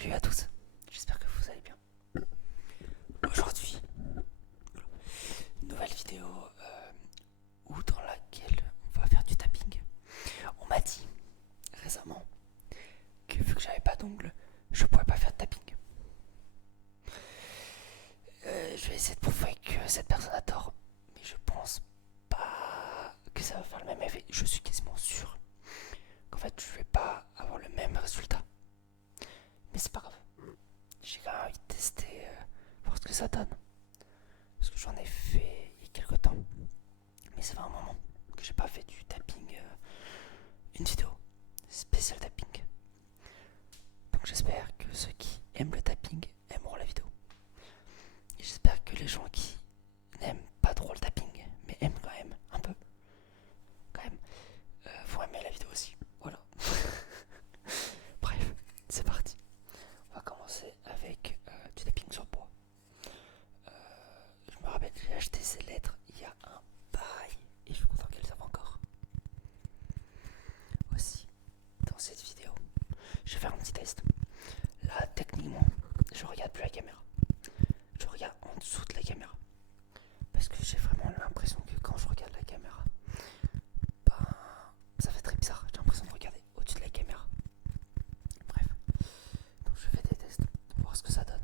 Salut à tous, j'espère que vous allez bien. Aujourd'hui, une nouvelle vidéo dans laquelle on va faire du tapping. On m'a dit récemment que vu que j'avais pas d'ongles, je pourrais pas faire de tapping. Je vais essayer de prouver que cette personne a tort, mais je pense pas que ça va faire le même effet. Je suis quasiment sûr qu'en fait je vais pas avoir le même résultat. Mais c'est pas grave, j'ai quand même envie de tester, voir ce que ça donne. Parce que j'en ai fait il y a quelques temps. Mais ça fait un moment que j'ai pas fait du tapping, une vidéo spéciale tapping. Donc j'espère que ceux qui aiment le tapping aimeront la vidéo. Et j'espère que les gens qui n'aiment pas trop le tapping, mais aiment quand même un peu, quand même, vont aimer la vidéo aussi. Voilà. Bref, c'est parti. On va commencer avec du tapping sur bois. Je me rappelle, j'ai acheté ces lettres il y a un bail et je suis content qu'elles servent encore. Aussi, dans cette vidéo, je vais faire un petit test. Là, techniquement, je regarde plus la caméra. Je regarde en dessous de la caméra. Parce que j'ai vraiment l'impression que quand je regarde la caméra, ben, ça fait très bizarre. J'ai l'impression de regarder au-dessus de la caméra. Bref, donc je fais des tests pour voir ce que ça donne.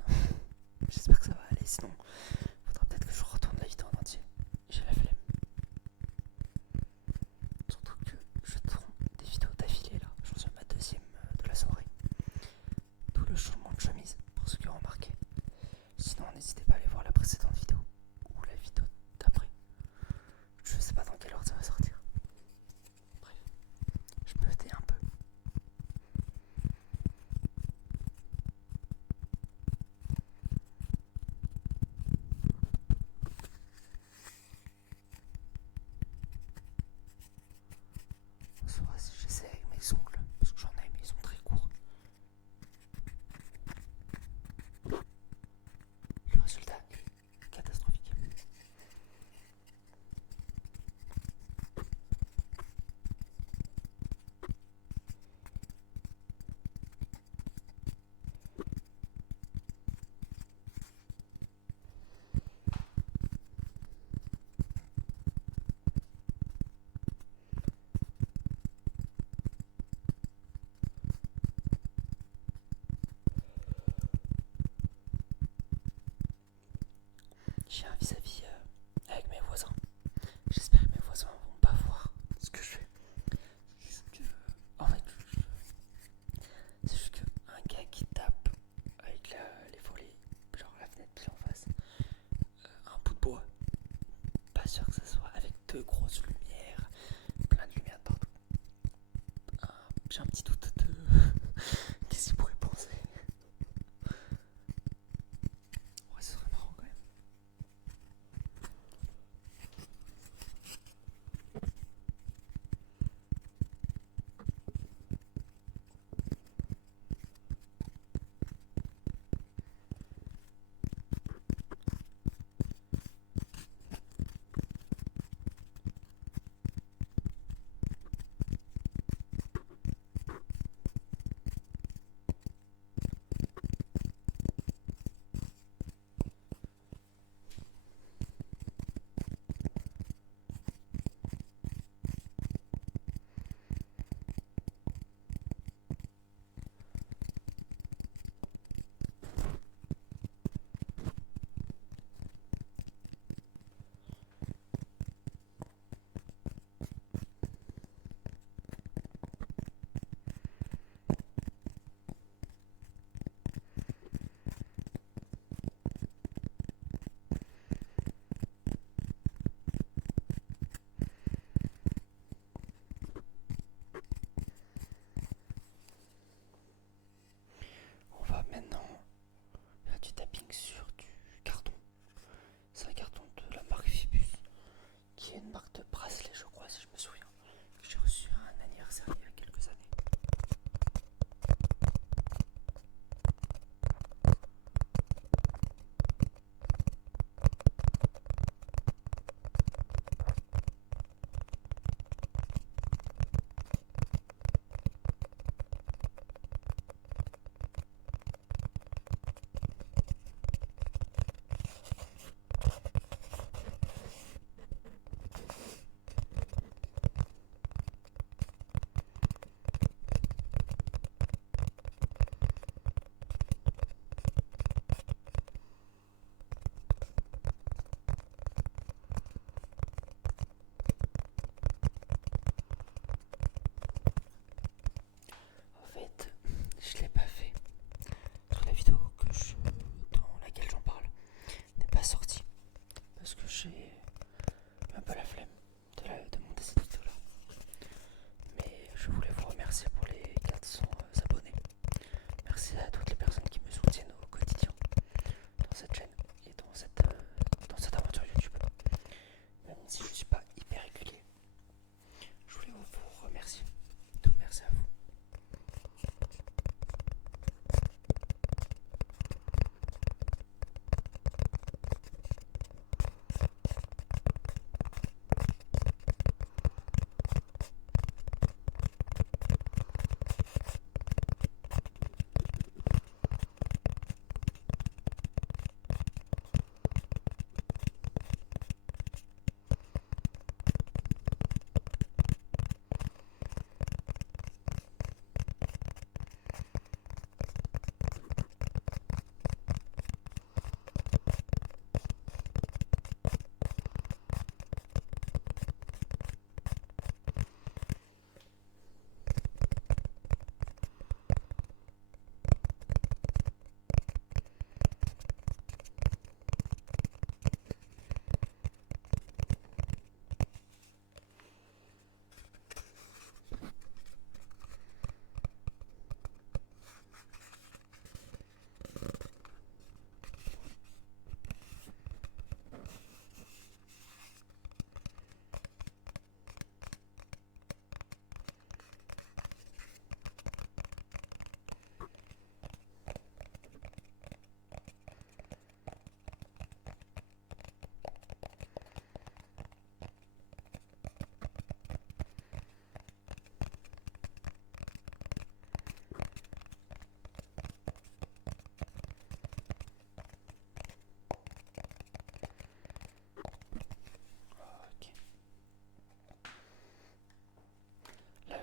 J'espère que ça va aller, sinon il faudra peut-être que je retourne la vidéo en entier. J'ai la flemme. Surtout que je tourne des vidéos d'affilée là. J'en suis à ma deuxième de la soirée. Tout le changement de chemise, pour ceux qui ont remarqué. Sinon, n'hésitez pas à aller voir la précédente vidéo ou la vidéo d'après. Je sais pas dans quelle ordre ça va sortir. Bref, je me tais un peu. On saura si j'essaie avec mes ongles, parce que j'en ai, mais ils sont très courts. Le résultat est catastrophique. J'ai un vis-à-vis avec mes voisins. J'espère que mes voisins vont pas voir ce que je fais. Juste que, en fait, c'est juste qu'un gars qui tape avec les volets, genre la fenêtre pile en face, un bout de bois. Pas sûr que ce soit avec deux grosses lumières, plein de lumière partout. J'ai un petit doute de qu'est-ce qu'il pourrait penser. Ouais, ce serait marrant quand même.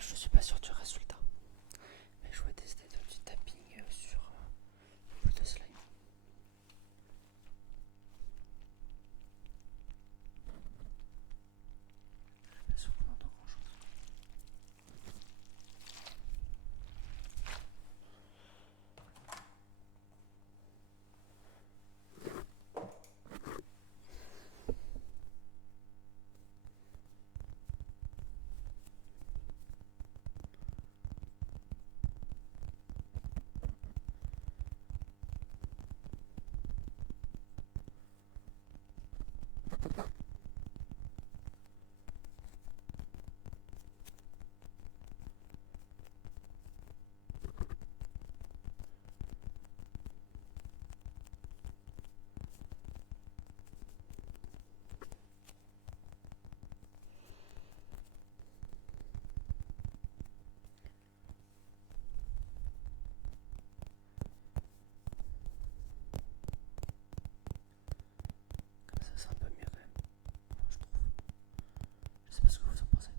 je suis pas sûr du résultat. Mais je vois des idées du tapping sur une boule de slime. Je suis pas sûr qu'on entend grand chose. Comme ça, c'est un peu mieux quand même, je trouve. Je sais pas ce que vous en pensez.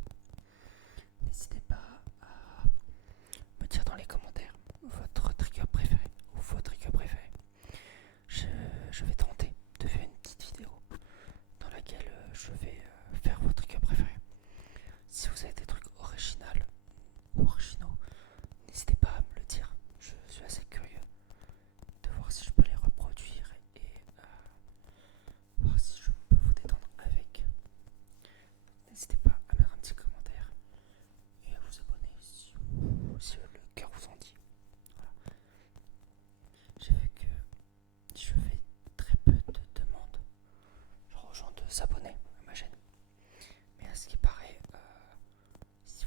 N'hésitez pas à me dire dans les commentaires votre trigger préféré ou vos triggers préférés. Je vais tenter de faire une petite vidéo dans laquelle je vais faire vos triggers préférés. Si vous avez des trucs originaux ou originaux, n'hésitez pas à me le dire. Je suis assez curieux de voir si je peux les reproduire et voir si je peux vous détendre avec. N'hésitez pas à mettre un petit commentaire et à vous abonner si le cœur vous en dit. Voilà. J'ai vu que je fais très peu de demandes genre aux gens de s'abonner à ma chaîne. Mais à ce qui paraît,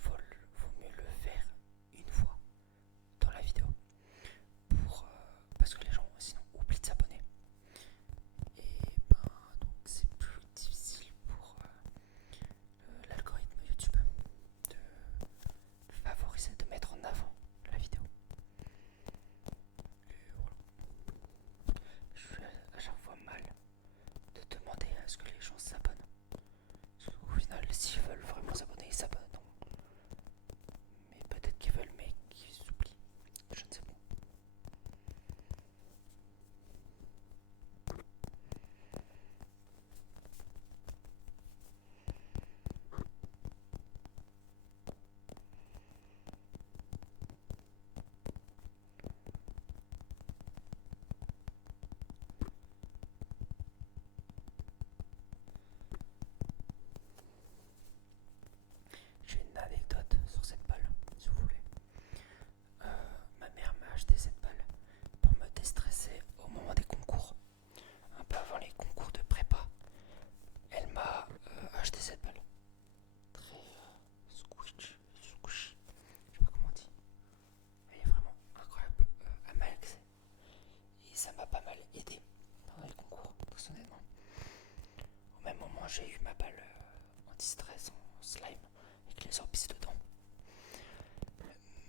vaut mieux le faire une fois dans la vidéo parce que les gens sinon oublient de s'abonner. Et donc c'est plus difficile pour l'algorithme YouTube de favoriser, de mettre en avant la vidéo. Et voilà. Je suis à chaque fois mal de demander à ce que les gens s'abonnent. Parce qu'au final, s'ils veulent vraiment s'abonner, ils s'abonnent. Mais peut-être qu'ils veulent, mais qu'ils s'oublient. Je ne sais pas. J'ai une anecdote sur cette balle, si vous voulez. Ma mère m'a acheté cette balle pour me déstresser au moment des concours. Un peu avant les concours de prépa, elle m'a acheté cette balle. Très squishy, je sais pas comment on dit. Elle est vraiment incroyable à malaxer. Et ça m'a pas mal aidé pendant les concours, personnellement. Au même moment, j'ai eu ma balle anti-stress en slime avec les orbices dedans.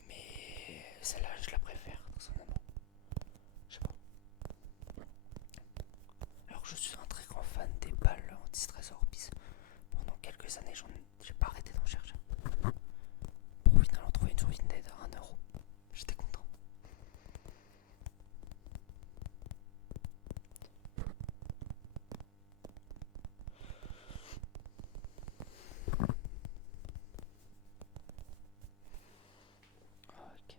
Mais celle-là, je la préfère, personnellement. Je sais pas. Alors que je suis un très grand fan des balles anti-stress orbices. Pendant quelques années, j'ai pas arrêté d'en chercher. Pour au final en trouver une sur Vinted à 1€. J'étais content. Ok.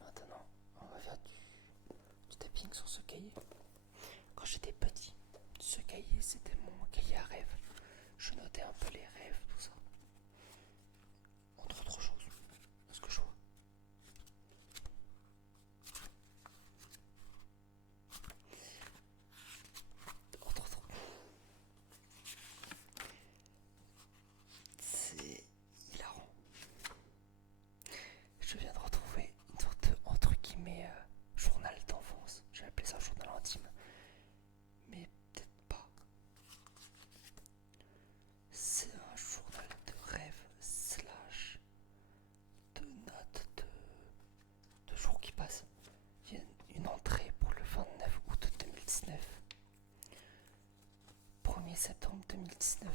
Maintenant, on va faire du tapping sur ce cahier. Quand j'étais petit, ce cahier c'était mon cahier à rêves. Je notais un peu les rêves, tout ça. Entre autres choses, ce que je vois. Entre autres. C'est hilarant. Je viens de retrouver une sorte de, entre guillemets, journal d'enfance. J'ai appelé ça journal intime. Mais peut-être pas. C'est un journal de rêve slash de notes de jours qui passent. Il y a une entrée pour le 29 août 2019. 1er septembre 2019.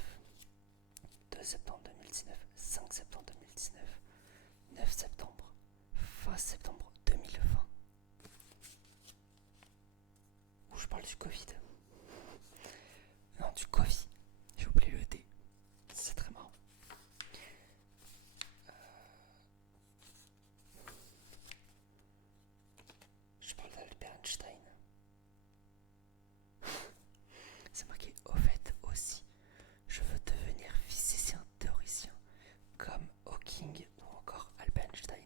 2 septembre 2019, 5 septembre 2019, 9 septembre, fin septembre 2020. Où je parle du Covid. Non, du Covid. J'ai oublié le D. C'est très marrant. Je parle d'Albert Einstein. C'est marqué au fait aussi. Je veux devenir physicien théoricien comme Hawking ou encore Albert Einstein.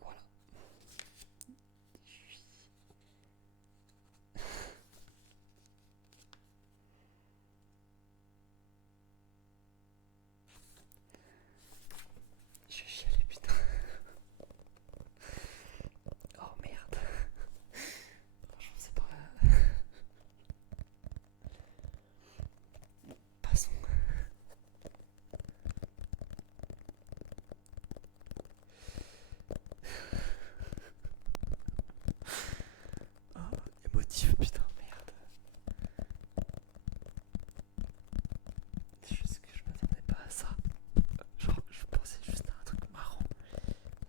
Voilà. Je vais chialer, putain. Oh merde. Franchement, c'est pas. Passons. Oh, émotif, putain, merde. C'est juste que je m'attendais pas à ça. Genre, je pensais juste à un truc marrant.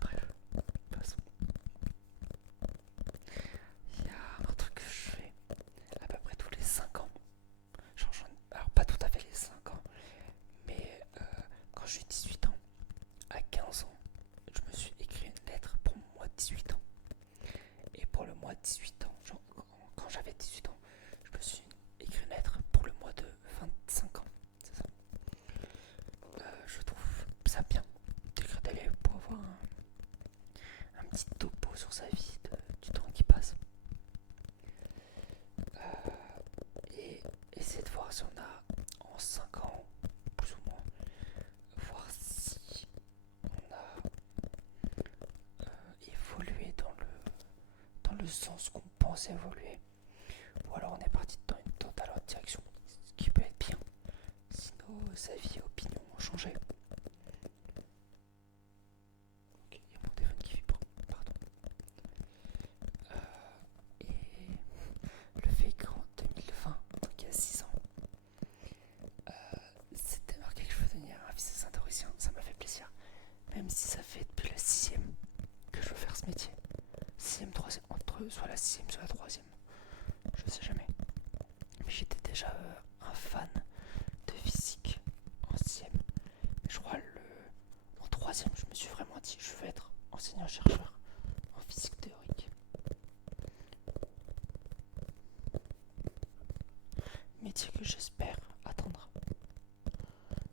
Bref, passons. Il y a un truc que je fais à peu près tous les 5 ans. Alors, pas tout à fait les 5 ans, mais quand j'ai 18 ans, à 15 ans, je me suis écrit une lettre pour mon mois de 18 ans. Et pour le mois de 18 ans, genre, quand j'avais 18 ans, je me suis écrit une lettre pour le mois de 25 ans. C'est ça. Je trouve ça bien d'écrire des lettres pour avoir un petit topo sur sa vie du temps qui passe. Et essayer de voir si on a en 5 ans, plus ou moins, voir si on a évolué dans le sens qu'on pense évoluer, ou alors on est parti dans une totale autre direction, ce qui peut être bien si nos avis et opinions ont changé. Ok, il y a mon téléphone qui vibre, pardon. Et le fait qu'en 2020, donc il y a 6 ans, c'était marqué que je veux devenir un physicien théoricien, ça m'a fait plaisir. Même si ça fait depuis la 6ème que je veux faire ce métier. 6ème, 3ème, entre soit la 6ème, soit la 3ème. Je sais jamais. Mais j'étais déjà un fan de physique en 6ème. Je crois en 3ème, je me suis vraiment dit je veux être enseignant-chercheur en physique théorique. Métier que j'espère atteindre.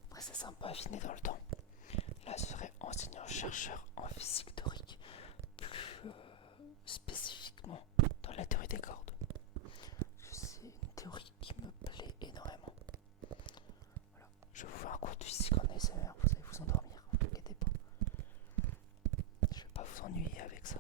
Après ça s'est un peu affiné dans le temps. Là ce serait enseignant-chercheur en physique théorique. Plus spécifiquement dans la théorie des cordes. C'est une théorie qui me plaît énormément. Voilà. Je vais vous faire un cours de physique en ASMR, vous allez vous endormir, ne vous inquiétez pas. Je vais pas vous ennuyer avec ça.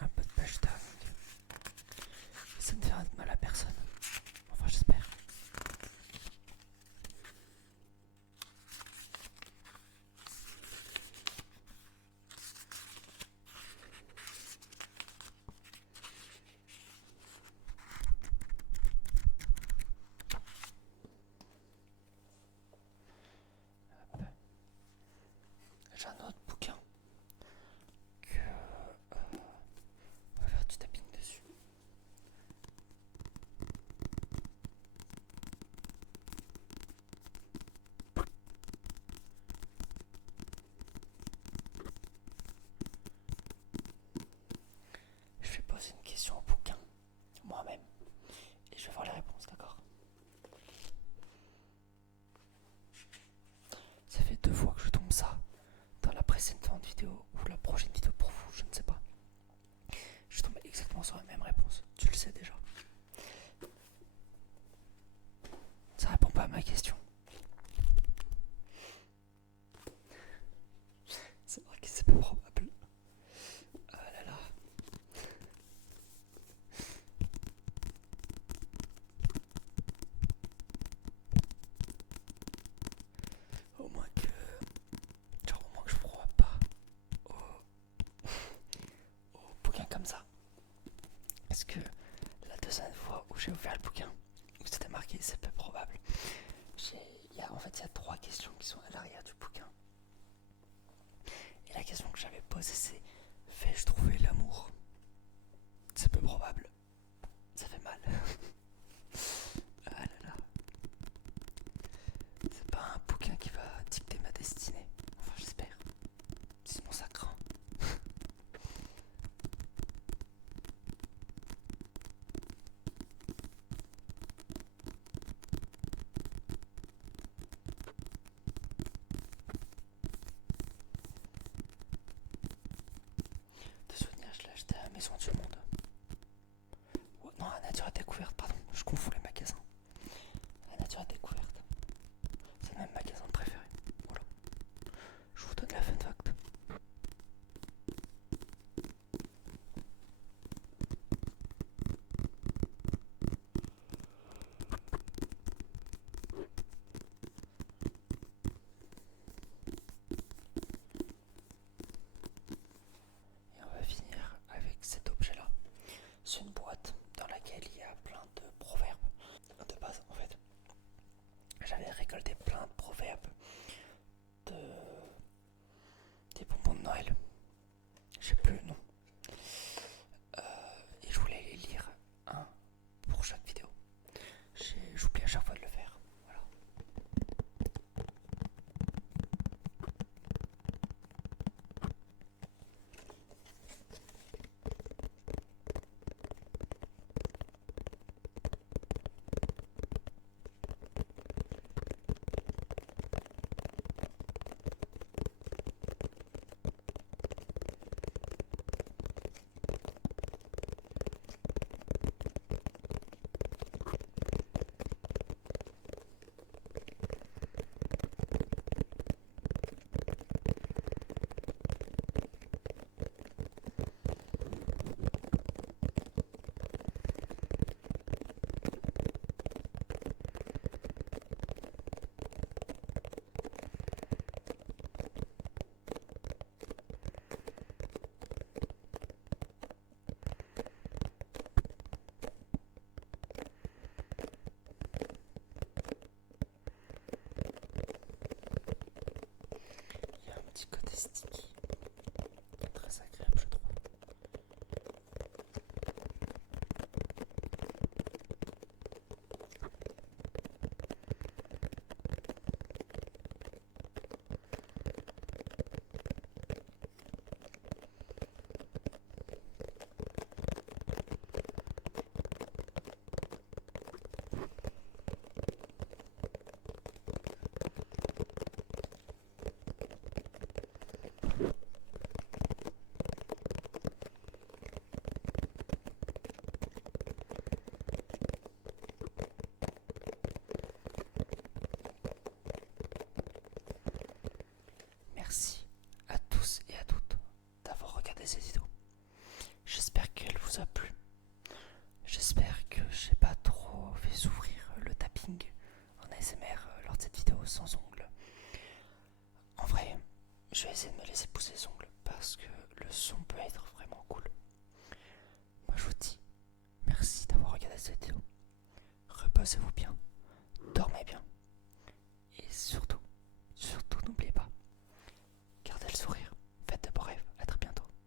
Un peu de pêche d'âme. Ça ne fera de mal à personne. Enfin, j'espère. j'ai ouvert le bouquin où c'était marqué c'est peu probable. En fait, il y a 3 questions qui sont à l'arrière du bouquin. Et la question que j'avais posée, c'est fais-je trouver l'amour? C'est peu probable. Ça fait mal. Ah là là. C'est pas un bouquin qui va dicter ma destinée. Enfin, j'espère. Sinon, ça craint. De souvenirs, je l'ai acheté à la Maison du Monde. Oh, non, à Nature à Découverte, pardon. Je confonds les magasins. À Nature à Découverte. C'est le même magasin préféré. Voilà. Je vous donne la fun fact. Et on va finir avec cet objet-là. C'est une boîte dans laquelle il y a plein de proverbes. De base, en fait, j'avais récolté plein de proverbes de... des bonbons de Noël. Je sais plus le nom. Et je voulais les lire un pour chaque vidéo. J'oublie à chaque fois de le faire. Voilà. Il y a un petit côté sticky. Très agréable, je trouve. Merci à tous et à toutes d'avoir regardé cette vidéo. J'espère qu'elle vous a plu. J'espère que j'ai pas trop fait souffrir le tapping en ASMR lors de cette vidéo sans ongles. En vrai, je vais essayer de me laisser pousser les ongles parce que le son peut être vraiment cool. Moi je vous dis merci d'avoir regardé cette vidéo. Reposez-vous bien.